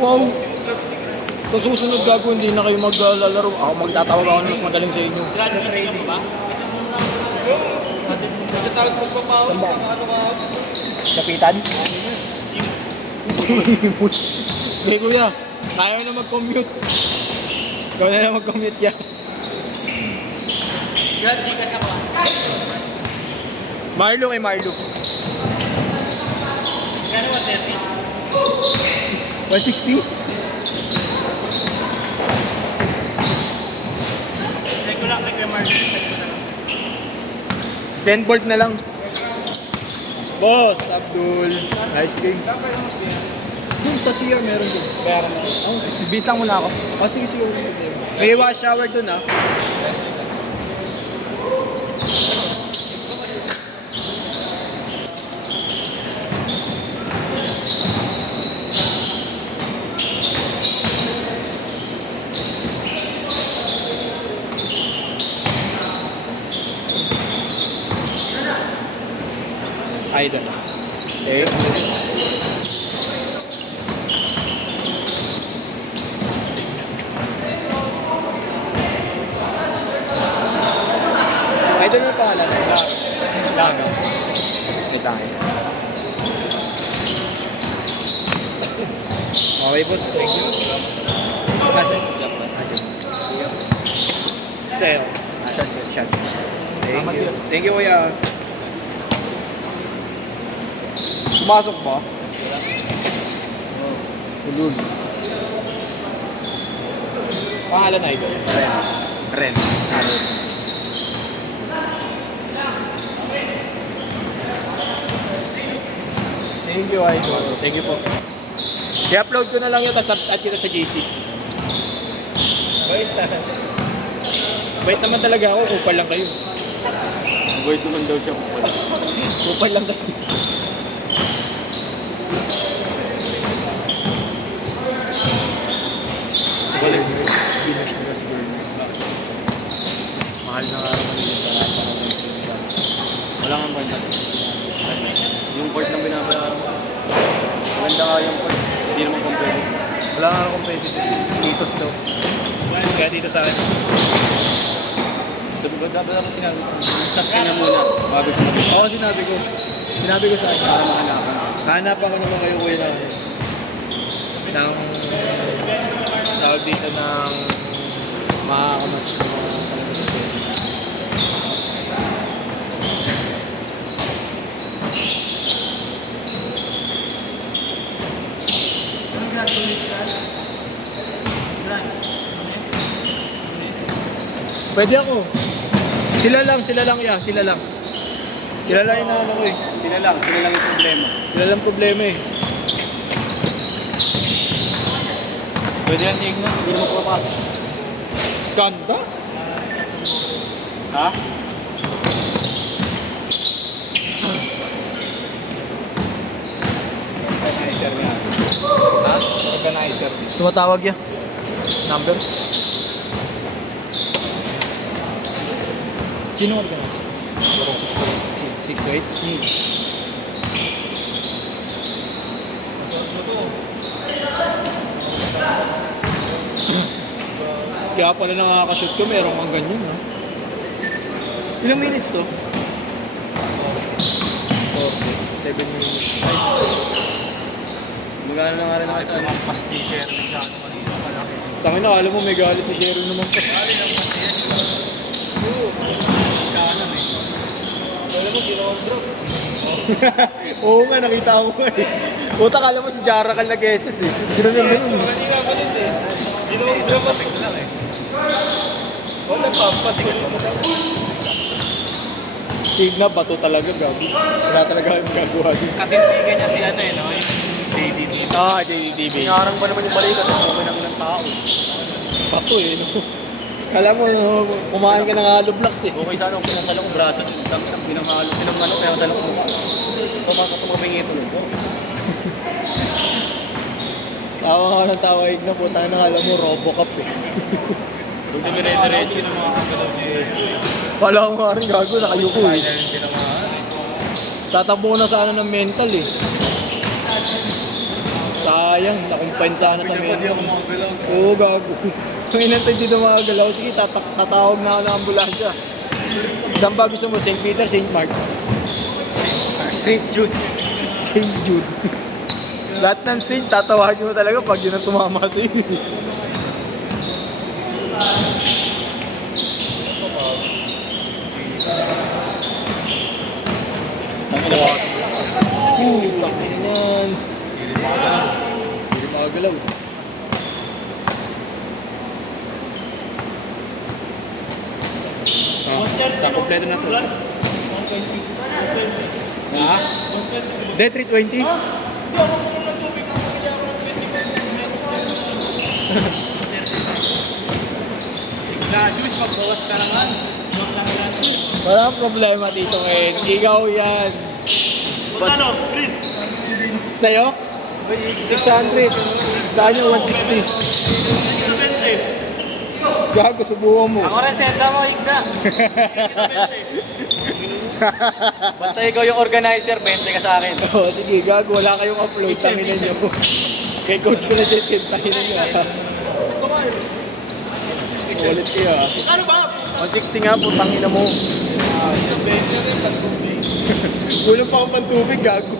Wow. Sa susunod gago, hindi na kayo maglalaro. Ako magtatawag ako ng mas magaling sa inyo. Saan ba? Kapitan? Hey kuya, tayo na mag-commute. Ikaw na lang mag-commute yan. Marlo kay Marlo. 160? Check ko lang kay Marlo. 10 volt na lang. Boss, Abdul. Nice king. Yung sa CR meron din. Bayaran na. Oh, bis lang muna ako. Oh, sige, sige. May wash shower dun ah. Idol. Okay. Idol na pangalan. Laga. Wait lang. Okay, boss. Thank you. Nasa? Sa'yo. Shot. Thank you. Thank you, kuya. Sumasok ba? Ulul. Pangalan na ito? Ren. Thank you, Idol. Thank you po. I-upload ko na lang yun, tapos at kita sa JC. Wait naman talaga ako, kupal lang kayo. Wait naman daw siya kupal. Kupal lang kayo. Balik. Finish na si Gordon. Mahal na nga naman yung wala kang banda. Yung court na binabayaran mo. Maganda nga yung court. Hindi naman competitive. Wala nga akong competitive. Titos daw. Kaya dito sa akin. Dapat naman sinabi ko. Stop ka na muna bago sa mabit. Oo, sinabi ko. Sinabi ko sa akin. Para makanapan. Hanapan ko naman kayo kuya ng tawag dito ng makakamat. Pwede ako. Sila lang, yeah, sila lang. Sila lang yung ano ko eh. Sila lang yung problema. Sila lang problema eh. Pwede yan tignan, hindi mo papasok. Ganda? Ha? Organizer nga. Ha? Organizer. Tumatawag yan. Number? Sino organizer? 6 to 8? Kaya pala nakakashoot ko, meron kang ganyan, ha? Ilang minutes to? 7 minutes. Magkano na nga rin ako sa mga pastisher. Tangin na, alam mo may galit si Sheryl naman pa. Alam mo, ginawa drop. Oo nga, nakita ko nga eh. Puta, kala mo si Jarakal nag-SS eh. Gano'n yung ganun. Hindi nga pa din eh. Ginawa drop kasi ko lang eh. Wala pa, patingin mo sa Signa, bato talaga, gabi. Wala talaga yung magagawa din. katintigan niya si ano eh, no? Yung JDT. Ah, JDTV. Pingarang pa naman yung balikat at okay naman ng tao. Bato eh, no? Alam mo, no, kumain ka ng hollow blocks eh. Okay sana kung pinasalang ko braso, pinamahalo, pinamano, kaya salang ko mukha. Tumapingi ito lang. Tawa ka ng tawa, Igna, puta na, alam mo, Robocop eh. Kung dumire-diretso ng mga kagalaw si Kala ko nga rin gago, nakayuko eh. final yung pinamahal eh. Tatakbo ko na sana ng mental eh. Sayang. sayang. Nakumpensa na sa menu. Oo, gago. Kung inantay dito mga galaw, sige, tatawag na ako ng ambulansya. Saan ba gusto mo? St. Peter, St. Mark? St. Jude. St. Jude. Lahat ng Saint, tatawagin mo talaga pag yun ang tumama sa'yo. Takin yan. Hindi makagalaw. Sa kompleto na to. Ha? De, 320? Walang problema dito ngayon. Ikaw yan. Ano, Chris? Sa'yo? 600. Sa kanya, 160. Gago, subukan mo. Ako rin, senda mo, higda. Basta ikaw yung organizer, 20 ka sa akin. Oo, sige, gago. Wala kayong upload. Taminan nyo. Kay coach ko na sisentahin nyo. Ulit kayo ah. Ano ba? 160 nga po, tangina mo. Kulang pa akong pantubig, gago.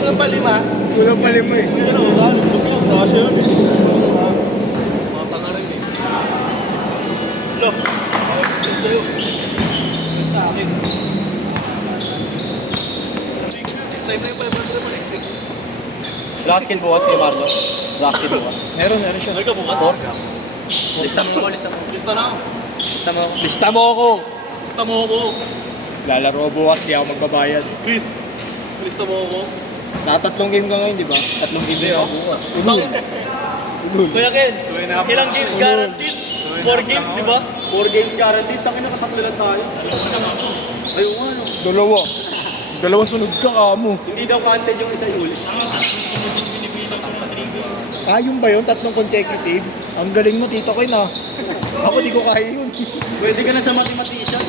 Ano ba, 5? Kulang pa 5 eh. Ano ba? Kasi yun. Mata na rin eh. Look. Sa'yo. Sa akin. Next time na yung 500 mo next week. Last kid bukas kay Marlo. Last kid bukas. Meron siya. Ano ka bukas? Lista mo ako, lista mo. Lista na ako. Lista mo ako. Lista mo ako. Lista mo ako. Lalaro bukas, di ako magbabayad. Chris. Lista mo ako. Nakatatlong game ka ngayon, di ba? Tatlong game na bukas. Ulul. Ulul. Kuya Ken, ilang games guaranteed? 4 games, di ba? 4 games guaranteed. Takin na katatlo lang tayo. Ayun nga, no. Dalawa. Dalawang sunod ka mo. Hindi daw counted yung isa yung ulit. Yung ba yun? Tatlong consecutive? Ang galing mo, Tito Koy na. Ako di ko kaya yun. Pwede ka na sa mathematician.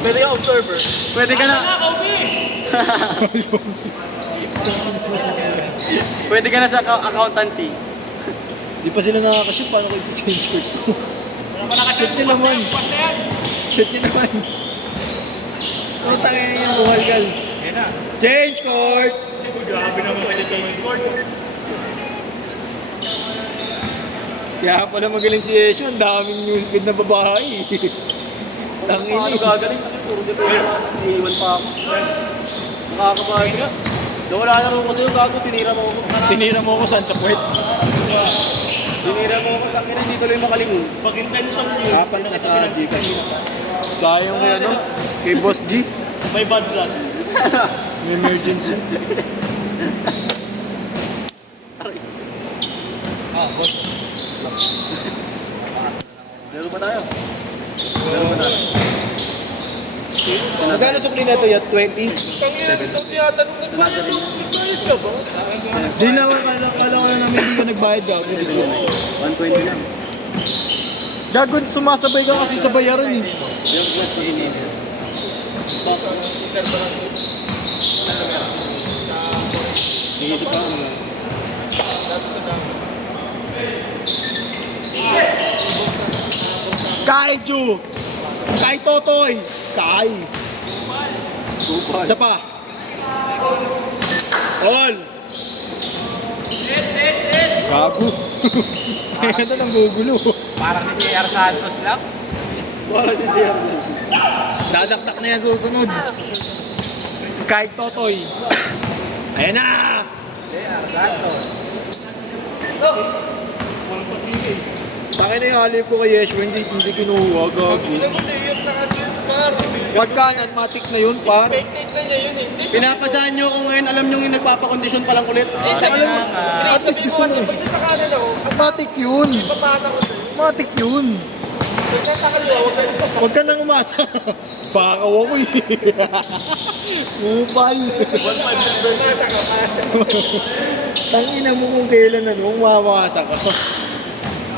Pwede ka observer. Pwede ka na. Pwede ka na sa accountancy. Di pa sila nakakashoot, paano ko i-change court ko? Shoot nyo naman. Shoot nyo naman. Ano tangin na yung buhalgal? Change court! Grabe naman kayo sa court. Kaya pala magaling si Yeshu, ang daming news feed na babae. Tangin Paano eh. gagaling? Puro dito yung iiwan pa ako. Nakakabahay nga. Wala na rin ko sa'yo, gago. Tinira mo ako. Tinira mo ako saan sa puwet. Tinira mo ako. Takin na, hindi tuloy makalingon. Pag-intention yun. Apat na sa GP. Sayang may ano, kay Boss G. May bad blood. May emergency. Boss. Laro ba tayo? Laro ba tayo? Magkano sukli na ito yan? 20? Di na, kala ko na namin hindi ka nagbayad ka. 120 lang. Gagon, sumasabay ka kasi sa bayaran eh. Yung plus ko iniinit. Iisip pa ako lang. Kaiju! Kai Totoy! Kai! Isa pa. All! Gago. Ito nang gugulo. Parang si J.R. Santos lang. Wala si JR. Dadaktak na yan susunod. Sky Totoy. Ayan na! J.R. Santos. Bakit na yung halip ko kay Yeshua, hindi kinuha. Gago. Wag kanan, matik na yun, par. Pinapasahan nyo kung ngayon alam nyo yung nagpapakondisyon palang ulit. At least gusto mo. Matik yun. Matik yun. Huwag ka nang umasa. Bakaw ako eh. Upal. Tangina mo kung kailan umamasa ka.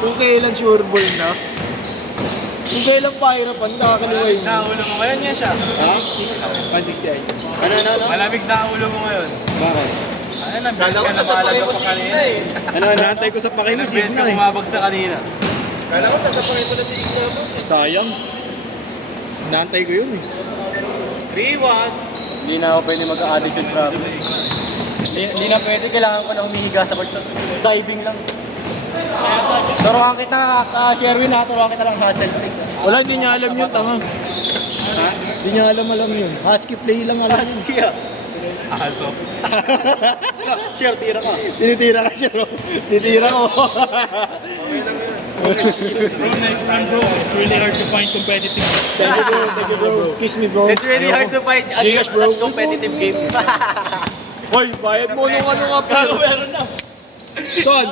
Kung kailan sure ball na. Kung kailan pahirapan, nakakaliway mo. Naulo mo ngayon niya siya. Ha? 168. Ano? Malamig na ulo mo ngayon. Bakit? Ano, nabilis ka na mahalaga pa kanina eh. Ano? Naantay ko sa pakilos, Nabilis yun ka na eh. bumabag sa kanina. Sayang. Naantay ko yun eh. 3-1. Hindi na ako pwede mag-attitude problem. Hindi na pwede, kailangan ko na humihiga sa court. Diving lang. Turuan kita, Sherwin ha, turuan kita lang hustle please. Wala, hindi niya alam yun, tanga. Hindi niya alam yun. Husky play lang alam yun. Kaya, Aso. share, tira ka. Tinitira ka siya, bro. Titira ko. Bro, nice one bro. It's really hard to find competitive. Thank you, bro. Thank you, bro. Kiss me, bro. It's really hard to find a Yes, bro. that's competitive game. Hoy, bayad mo nung ano nga pero meron na. Son.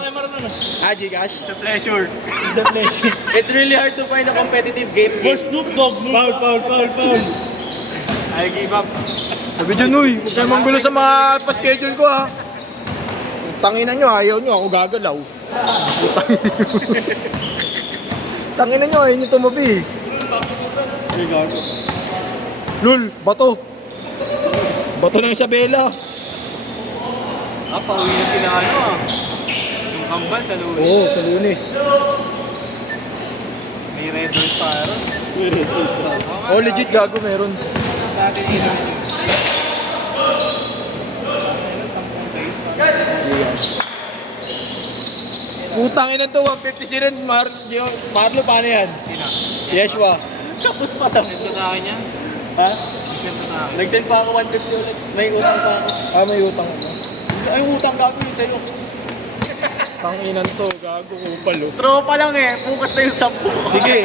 Gcash. It's a pleasure. It's a pleasure. It's really hard to find a competitive game. Snoop Dogg. Foul. I give up. Sabi dyan, uy. Huwag kayo manggulo sa mga pa-schedule ko, ha. Tanginan nyo, ayaw nyo. Ako gagalaw. Tanginan nyo, ayaw nyo tumabi. Lul, bato. Bato ng Isabela. Pauwi na sila ano ah. Yung kambal sa lunes. Oo, sa Lunes. May Red Horse pa ron. Oh, legit gago meron. Dati nila. Putang ina to, 150 si Ren. Marlo, paano yan? Sina? Yeshua. Tapos pa sa... Send ko na akin yan. Ha? Send ko na akin. Nag-send pa ako 150 ulit. May utang pa ako. Ah, may utang ako. Ay, utang gagawin sa'yo. Tanginan to, gago kupal oh. Tropa lang eh. Bukas na yung 10. Sige,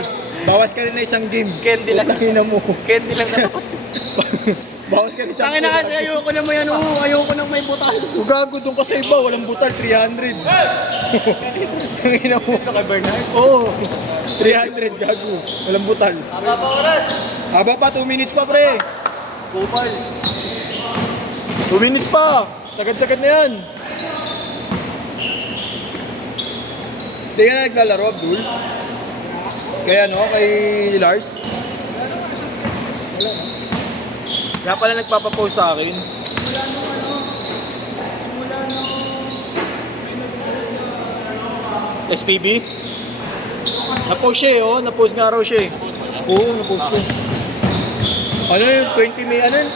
bawas ka rin na isang game. Candy lang. Tangina mo. Candy lang na to. Bawas ka rin sa Tangin na kasi ayoko na may ano. Ayoko na may butal. Gago doon ka sa iba, walang butal, 300. Tangina mo. Ito kay Bernard. Oo, 300 gago. Walang butal. Tama pa oras. Haba pa, 2 minutes pa pre. Kupal. 2 minutes pa. Sagad-sagad na yan. Hindi ka na naglalaro, Abdul? Kaya ano, kay Lars? Wala na. Kaya pala nagpapapost sa akin. SPB? Napost siya eh, oh. Napost nga raw siya eh. Oo, napost siya. Ano yun, 20 minutes, ano yun?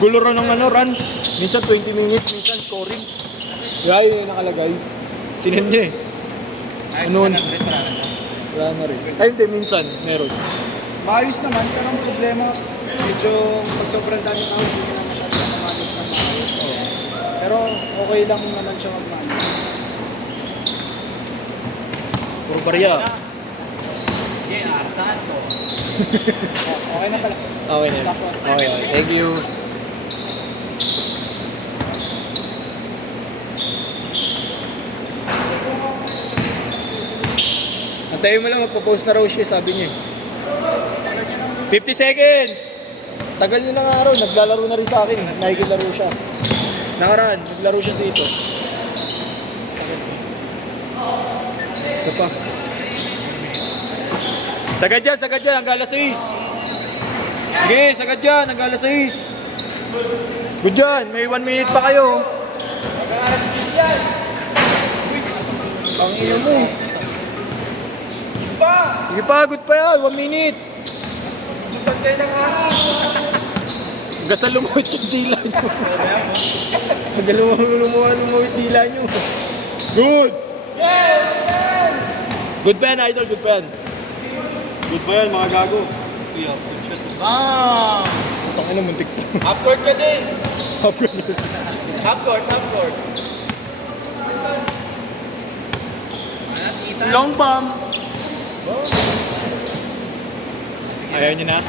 Gulo raw ng ano, runs. Minsan 20 minutes, minsan scoring. Kaya yun yung nakalagay. Sinend niya eh. Ano? Wala na rin. Ay hindi, minsan, meron. Maayos naman, pero ang problema, medyo pag sobrang dami tao, hindi na masyadong mamanage ng maayos. Pero okay lang naman siya mag-manage. Puro barya. Saan to? Okay na pala. Okay na. Okay. Thank you. Antayin mo lang, magpo-post na raw siya, sabi niya. 50 seconds! Tagal niya na nga raw, naglalaro na rin sa akin. Nakikilaro siya. Nakaraan, naglaro siya dito. Isa pa. Sagad dyan, hanggang alas 6. Sige, sagad dyan, hanggang alas 6. Good dyan, may 1 minute pa kayo. Ang ino mo. Sige pa, good pa yan, 1 minute. Santay ng araw. Hanggang sa lumuhit yung dila nyo. Hanggang lumuhit dila nyo. Good! Good pa yan, idol, good pa yan. Good pa yan, mga gago. Putang ina, muntik to. Half court ka din. Half court. Half court. Long bomb. Ayaw nyo na?